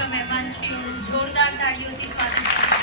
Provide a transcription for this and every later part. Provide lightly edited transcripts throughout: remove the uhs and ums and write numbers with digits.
પૂજ્ય મહેમાનશ્રીઓનું જોરદાર તાળીઓથી સ્વાગત કરું છું.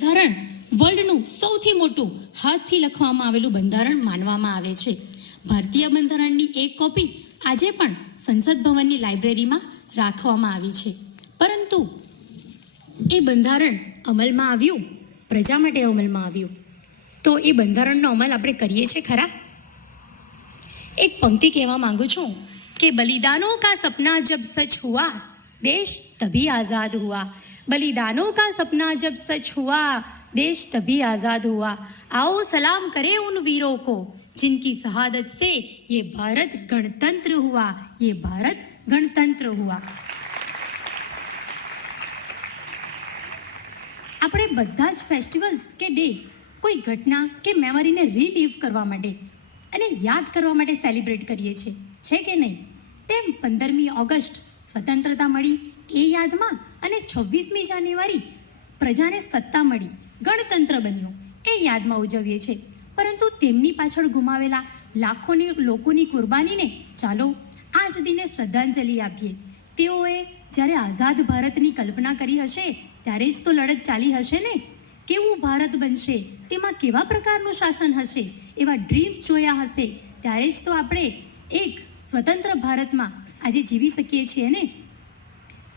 બંધારણ વર્લ્ડનું સૌથી મોટું હાથથી લખવામાં આવેલું બંધારણ માનવામાં આવે છે. ભારતીય બંધારણની એક કોપી આજે પણ સંસદ ભવનની લાઇબ્રેરીમાં રાખવામાં આવી છે. પરંતુ એ બંધારણ અમલમાં આવ્યું, પ્રજા માટે અમલમાં આવ્યું, તો એ બંધારણનો અમલ આપણે કરીએ છીએ ખરા? એક પંક્તિ કહેવા માંગુ છું કે બલિદાનોं का सपना जब सच हुआ देश तभी आज़ाद हुआ. बलिदानों का सपना जब सच हुआ देश तभी आज़ाद हुआ. आओ सलाम करें उन वीरों को जिनकी शहादत से ये भारत गणतंत्र हुआ. ये भारत गणतंत्र हुआ. આપણે બધા જ ફેસ્ટિવલ્સ કે ડે કોઈ ઘટના કે મેમરીને રીલીવ કરવા માટે અને યાદ કરવા માટે સેલિબ્રેટ કરીએ છીએ, છે કે નહીં? તેમ 15મી ઓગસ્ટ સ્વતંત્રતા મળી એ યાદમાં અને 26મી જાન્યુઆરી પ્રજાને સત્તા મળી, ગણતંત્ર બન્યું એ યાદમાં ઉજવીએ છીએ. પરંતુ તેમની પાછળ ગુમાવેલા લાખોની લોકોની કુરબાનીને ચાલો આજ દિને શ્રદ્ધાંજલિ આપીએ. તેઓએ જ્યારે આઝાદ ભારતની કલ્પના કરી હશે ત્યારે જ તો લડત ચાલી હશે ને. કેવું ભારત બનશે, તેમાં કેવા પ્રકારનું શાસન હશે, એવા ડ્રીમ્સ જોયા હશે, ત્યારે જ તો આપણે એક સ્વતંત્ર ભારતમાં આજે જીવી શકીએ છીએ ને.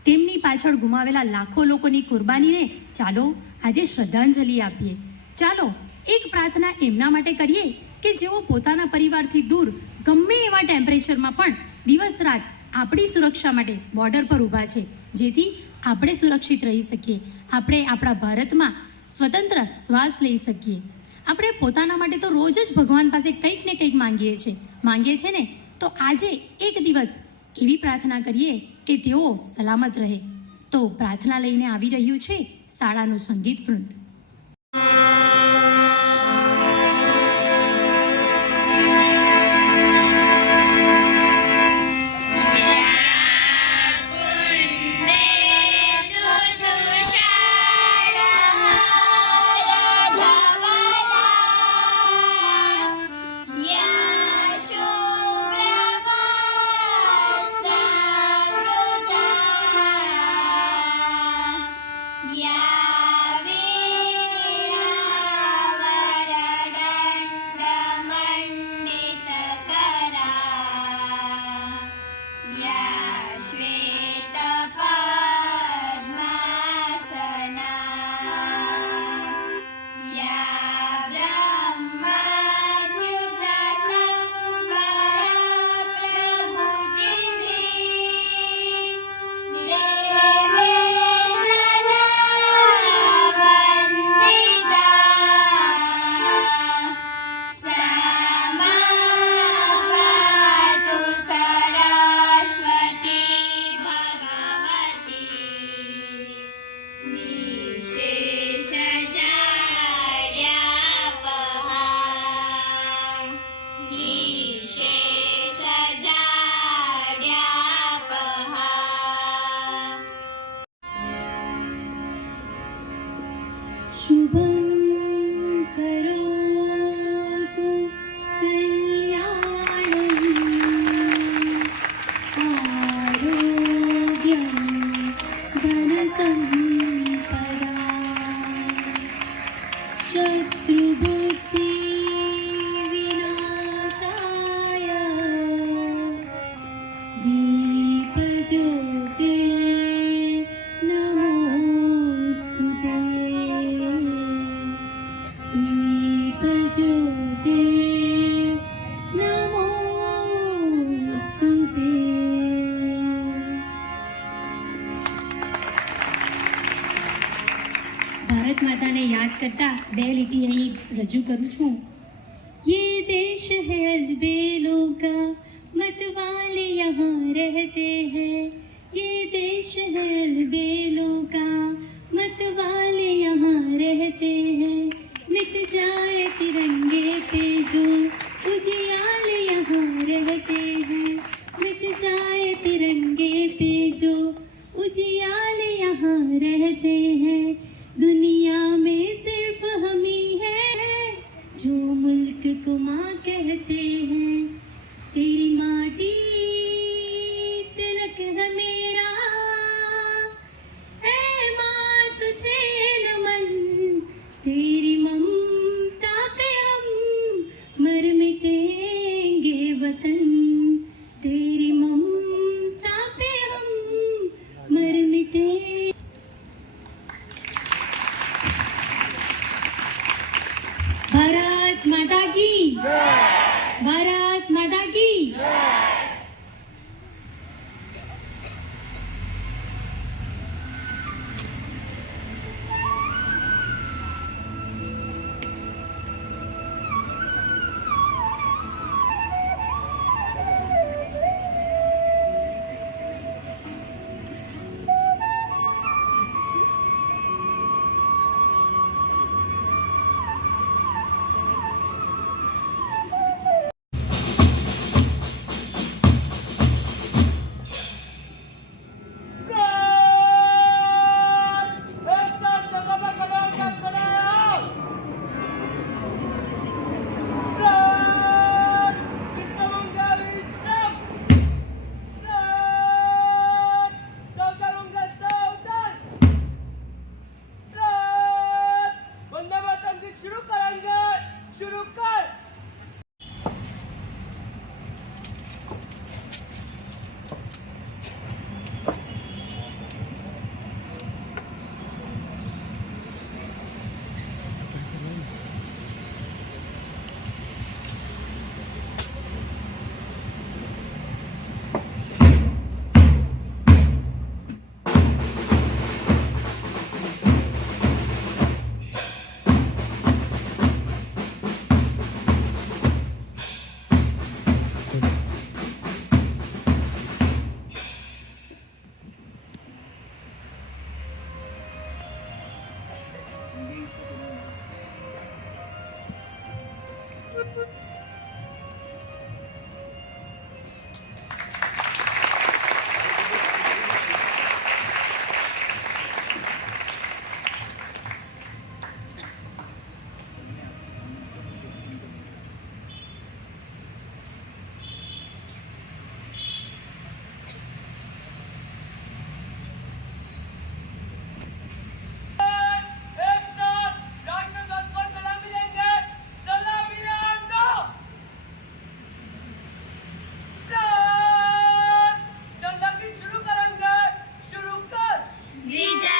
તેમની પાછળ ગુમાવેલા લાખો લોકોની કુરબાનીને ચાલો આજે શ્રદ્ધાંજલિ આપીએ. ચાલો એક પ્રાર્થના એમના માટે કરીએ કે જેઓ પોતાના પરિવારથી દૂર ગમે એવા ટેમ્પરેચરમાં પણ દિવસ રાત આપણી સુરક્ષા માટે બોર્ડર પર ઊભા છે, જેથી આપણે સુરક્ષિત રહી શકીએ, આપણે આપણા ભારતમાં સ્વતંત્ર શ્વાસ લઈ શકીએ. આપણે પોતાના માટે તો રોજ જ ભગવાન પાસે કંઈક ને કંઈક માંગીએ છીએ ને. તો આજે એક દિવસ એવી પ્રાર્થના કરીએ કે તેઓ સલામત રહે. તો પ્રાર્થના લઈને આવી રહ્યું છે શાળાનું સંગીત વૃંદ. ભારત માતાને યાદ કરતા બે લીટી અહીં રજૂ કરું છું. ये देश है अलबेलों का मतवाले यहाँ रहते हैं. ये देश है अलबेलों का मतवाले यहाँ रहते हैं. मिट जाए तिरंगे पे जो उजियाले यहाँ रहते हैं. मिट जाए तिरंगे पे जो उजियाले यहाँ रहते हैं. दुनिया में सिर्फ हम ही हैं जो मुल्क को माँ कहते हैं. तेरी माटी तिलक है मेरा है माँ तुझे नमन. तेरी ममता पे हम मर मिटेंगे वतन. तेरी ममता पे हम मर मिटेंगे. भारत माता की भारत माता की विजय